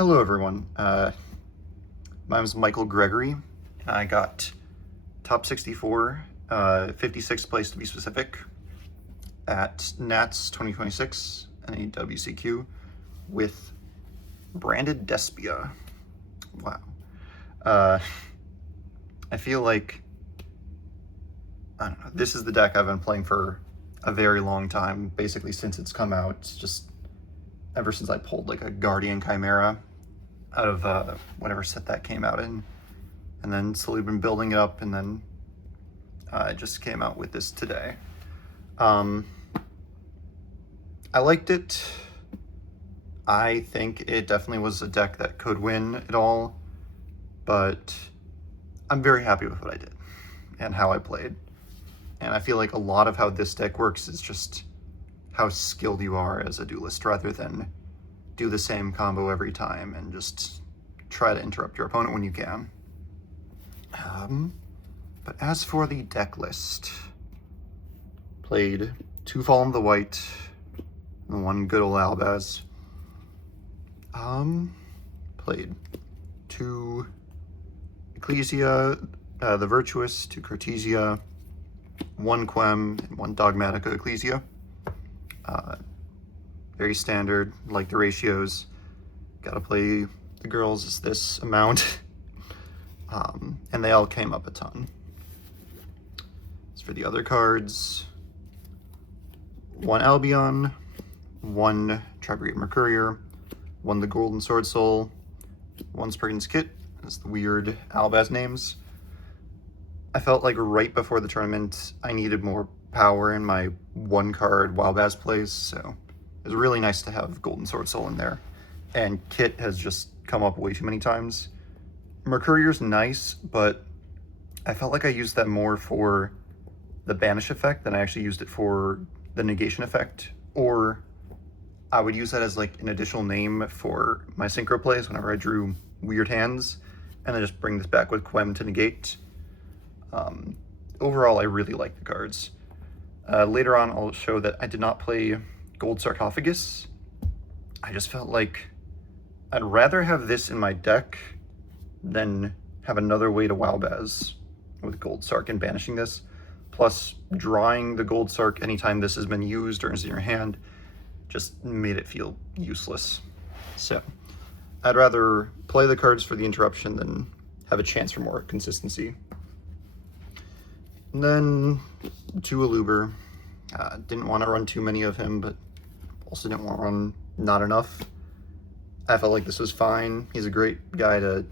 Hello everyone, my name is Michael Gregory, and I got top 64, 56th place to be specific, at NATS 2026 NAWCQ with branded Despia. Wow. I feel like, I don't know, this is the deck I've been playing for a very long time, basically since it's come out. It's just ever since I pulled like a Guardian Chimera out of whatever set that came out in, and then slowly been building it up, and then I just came out with this today. I liked it. I think it definitely was a deck that could win it all, but I'm very happy with what I did and how I played. And I feel like a lot of how this deck works is just how skilled you are as a duelist, rather than do the same combo every time and just try to interrupt your opponent when you can. But as for the deck list, played 2 Fallen of the White and 1 good old Albaz. Played 2 Ecclesia, the Virtuous, 2 Cartesia, 1 Quem, and 1 Dogmatica Ecclesia. Very standard, like the ratios. Gotta play the girls is this amount. And they all came up a ton. As for the other cards, 1 Albion, 1 Tribrigade Mercurier, 1 the Golden Sword Soul, 1 Spriggan's Kit, that's the weird Albaz names. I felt like right before the tournament I needed more power in my 1 card Wildbaz plays, so it was really nice to have Golden Sword Soul in there. And Kit has just come up way too many times. Mercurier's nice, but I felt like I used that more for the banish effect than I actually used it for the negation effect, or I would use that as like an additional name for my synchro plays whenever I drew weird hands, and then just bring this back with Quem to negate. Overall, I really like the cards. Later on, I'll show that I did not play Gold Sarcophagus. I just felt like I'd rather have this in my deck than have another way to Wildbaz with Gold Sarc and banishing this. Plus, drawing the Gold Sarc anytime this has been used or is in your hand just made it feel useless. So, I'd rather play the cards for the interruption than have a chance for more consistency. And then 2 Aluber. Didn't want to run too many of him, but also didn't want to run not enough. I felt like this was fine. He's a great guy to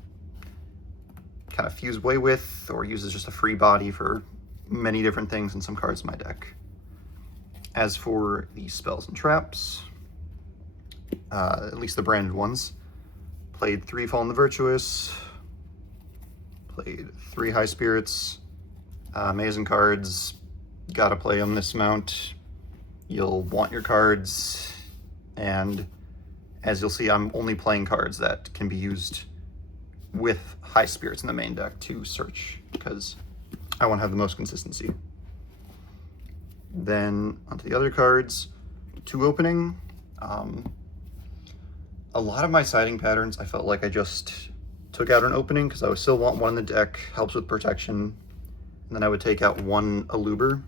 kind of fuse away with, or use as just a free body for many different things in some cards in my deck. As for the spells and traps, at least the branded ones, played 3 Fallen the Virtuous, played 3 High Spirits. Amazing cards, gotta play them this amount. You'll want your cards, and as you'll see, I'm only playing cards that can be used with High Spirits in the main deck to search, because I want to have the most consistency. Then onto the other cards, 2 Opening. A lot of my siding patterns, I felt like I just took out an opening because I would still want 1 in the deck, helps with protection. And then I would take out 1 Aluber.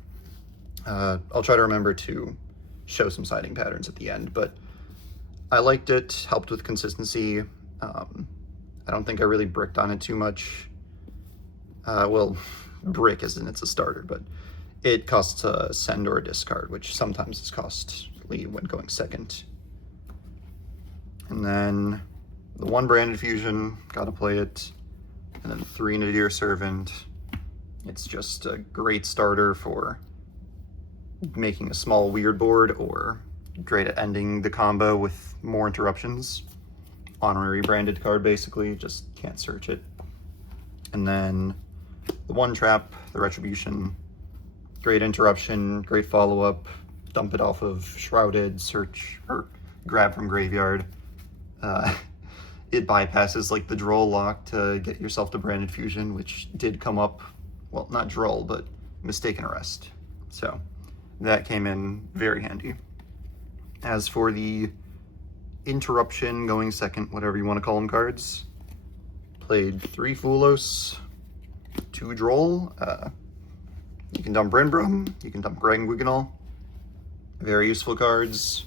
I'll try to remember to show some siding patterns at the end, but I liked it, helped with consistency. I don't think I really bricked on it too much. Well, brick as in it's a starter, but it costs a send or a discard, which sometimes is costly when going second. And then the 1 Branded Fusion, gotta play it. And then 3 Nadir Servant. It's just a great starter for making a small weird board, or great at ending the combo with more interruptions. Honorary branded card, basically, just can't search it. And then the 1 Trap, the Retribution, great interruption, great follow-up, dump it off of Shrouded, search, or grab from Graveyard. It bypasses like the Droll lock to get yourself to Branded Fusion, which did come up. Well, not Droll, but Mistaken Arrest. So that came in very handy. As for the interruption, going second, whatever you want to call them cards. Played 3 Fulos, 2 Droll. You can dump Brinbrum, you can dump Yugioh. Very useful cards.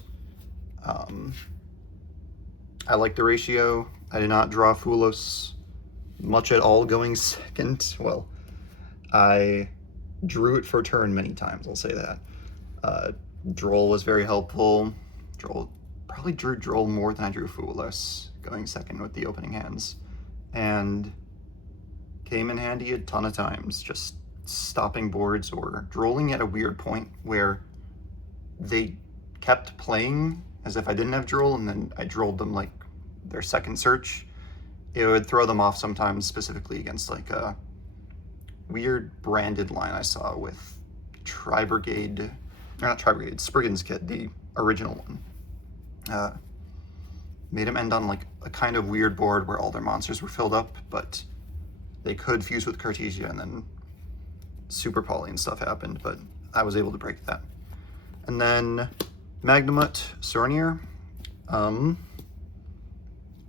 I like the ratio. I did not draw Fulos much at all going second. Well, I drew it for turn many times, I'll say that. Droll was very helpful. Probably drew Droll more than I drew Fulos going second with the opening hands. And came in handy a ton of times, just stopping boards or drolling at a weird point where they kept playing as if I didn't have Droll, and then I drolled them like their second search. It would throw them off sometimes, specifically against like a weird branded line I saw with Spriggan's Kit, the original one. Made him end on like a kind of weird board where all their monsters were filled up, but they could fuse with Cartesia, and then Super Poly and stuff happened, but I was able to break that. And then Magnamut, Sornier.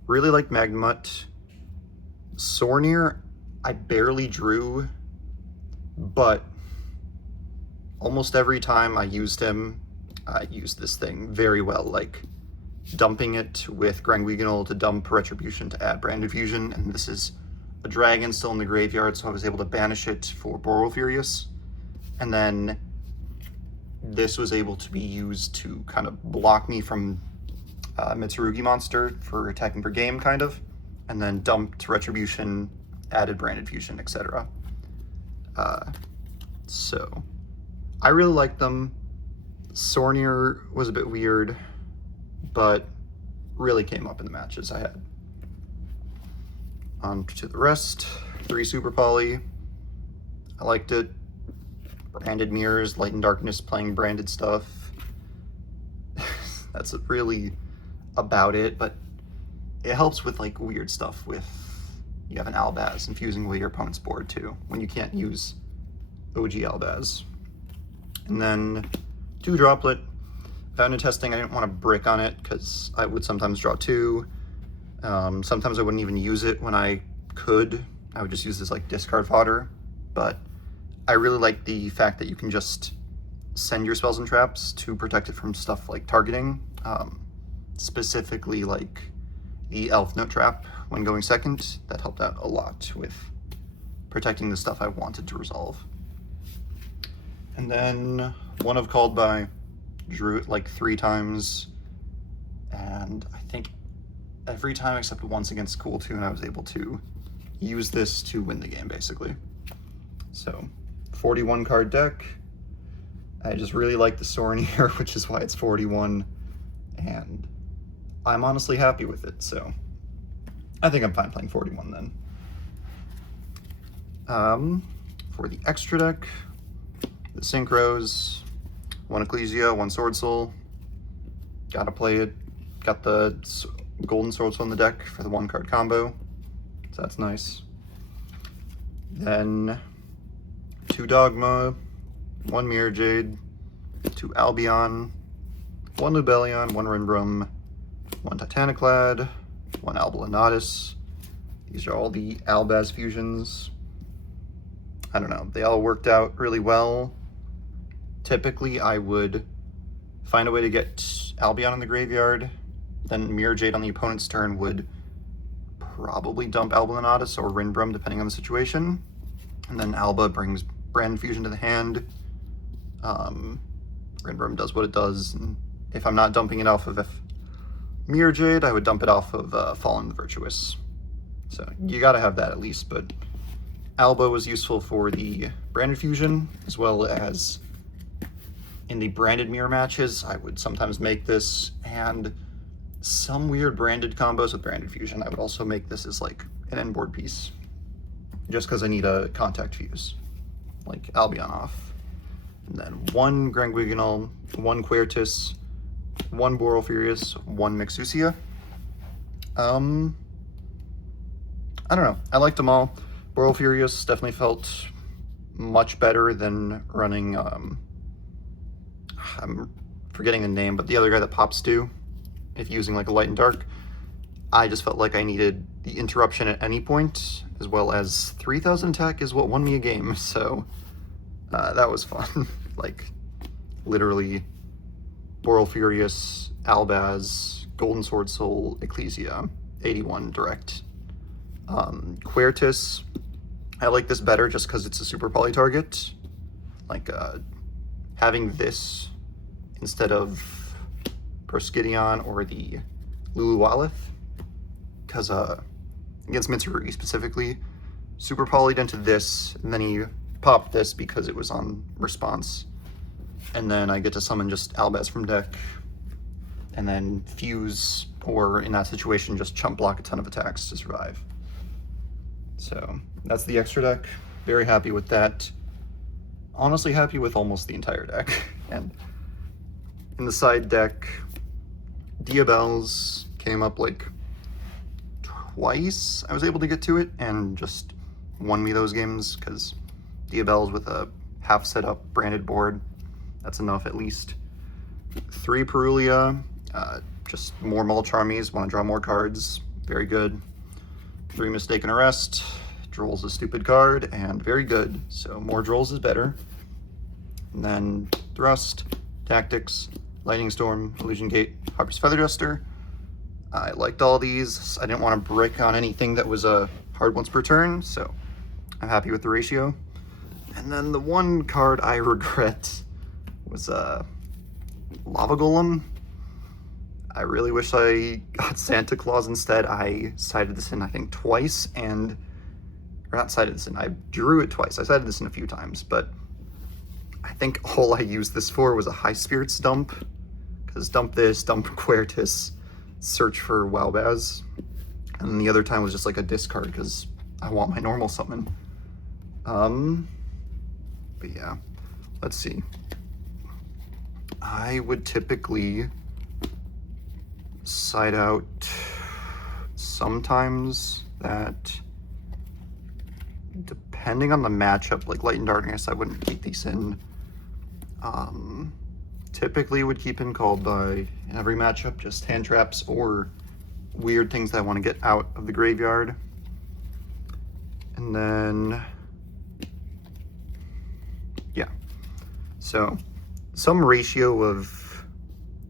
Really liked Magnamut. Sornier, I barely drew, but almost every time I used him, I used this thing very well, like dumping it with Yugioh to dump Retribution to add Branded Fusion, and this is a dragon still in the graveyard, so I was able to banish it for Boral Furious, and then this was able to be used to kind of block me from Mitsurugi monster for attacking per game, kind of, and then dumped Retribution, added Branded Fusion, etc. So I really liked them. Sornier was a bit weird, but really came up in the matches I had. On to the rest. 3 Super Poly. I liked it. Branded mirrors, Light and Darkness, playing branded stuff. That's really about it, but it helps with like weird stuff with, you have an Albaz infusing with your opponent's board too, when you can't use OG Albaz. And then 2 Droplet. Fountain testing, I didn't want to brick on it because I would sometimes draw 2. Sometimes I wouldn't even use it when I could. I would just use this like discard fodder, but I really like the fact that you can just send your spells and traps to protect it from stuff like targeting, specifically like the Elf Note Trap when going second. That helped out a lot with protecting the stuff I wanted to resolve. And then one of Called By, drew it like 3 times, and I think every time except once against Cool Toon I was able to use this to win the game, basically. So 41 card deck. I just really like the Sornier, which is why it's 41, and I'm honestly happy with it, so I think I'm fine playing 41 then. For the extra deck, the Synchros, 1 Ecclesia, 1 Sword Soul. Gotta play it. Got the Golden Sword Soul in the deck for the 1 card combo, so that's nice. Then 2 Dogma, 1 Mirror Jade, 2 Albion, 1 Lubellion, 1 Rinbrum, 1 Titaniclad, 1 Albalanatus. These are all the Albaz fusions. I don't know, they all worked out really well. Typically, I would find a way to get Albion in the graveyard, then Mirror Jade on the opponent's turn would probably dump Albalanatus or Rinbrum, depending on the situation, and then Alba brings Brand Fusion to the hand. Rinbrum does what it does, and if I'm not dumping it off of Mirror Jade, I would dump it off of Fallen the Virtuous. So you gotta have that at least, but Alba was useful for the Branded Fusion, as well as in the branded mirror matches. I would sometimes make this, and some weird branded combos with Branded Fusion, I would also make this as like an end board piece, just because I need a contact fuse, like Albion off. And then 1 Yugioh, 1 Quertus, 1 Boral Furious, 1 Mixusia. I don't know, I liked them all. Boral Furious definitely felt much better than running, I'm forgetting the name, but the other guy that pops too. if using like a light and dark. I just felt like I needed the interruption at any point, as well as 3000 attack is what won me a game, so that was fun. Like, literally, Boral Furious, Albaz, Golden Sword Soul, Ecclesia, 81 direct. Quertus, I like this better just because it's a super poly target. Like, having this instead of Proskydion or the Luluwalith, because against Mitsuru specifically, super polyed into this, and then he popped this because it was on response. And then I get to summon just Albaz from deck, and then fuse, or in that situation, just chump block a ton of attacks to survive. So that's the extra deck. Very happy with that. Honestly happy with almost the entire deck. And in the side deck, Diabells came up like twice I was able to get to it and just won me those games, because Diabells with a half set up branded board, that's enough at least. 3 Perulia, just more mulch armies, want to draw more cards, very good. 3 Mistaken Arrest, Droll's a stupid card, and very good, so more Drolls is better. And then Thrust, Tactics, Lightning Storm, Illusion Gate, Harper's Feather Duster. I liked all these. I didn't want to brick on anything that was a hard once per turn, so I'm happy with the ratio. And then the one card I regret was Lava Golem. I really wish I got Santa Claus instead. I sided this in, I think, twice, or not sided this in, I drew it twice. I sided this in a few times, but I think all I used this for was a High Spirits dump, because dump this, dump Quertus, search for Wowbaz, and then the other time was just like a discard because I want my normal summon. But yeah, let's see. I would typically side out sometimes that, depending on the matchup, like Light and Darkness, I wouldn't keep these in. Typically would keep in Called by every matchup, just hand traps or weird things that I want to get out of the graveyard. And then, yeah. So some ratio of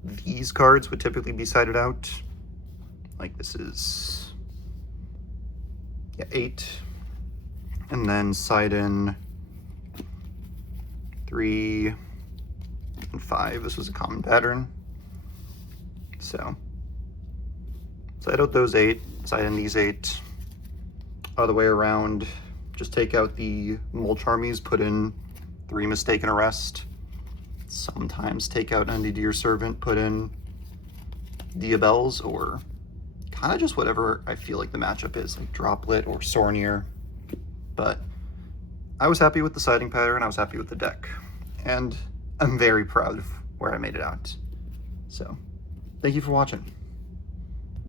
these cards would typically be sided out. Like this is, yeah, 8. And then side in 3 and 5. This was a common pattern. So side out those 8, side in these 8. Other way around, just take out the mulch armies, put in 3 Mistaken Arrest. Sometimes take out Undear Servant, put in Diabells, or kind of just whatever I feel like the matchup is, like Droplet or Sornier. But I was happy with the siding pattern, I was happy with the deck, and I'm very proud of where I made it out. So, thank you for watching.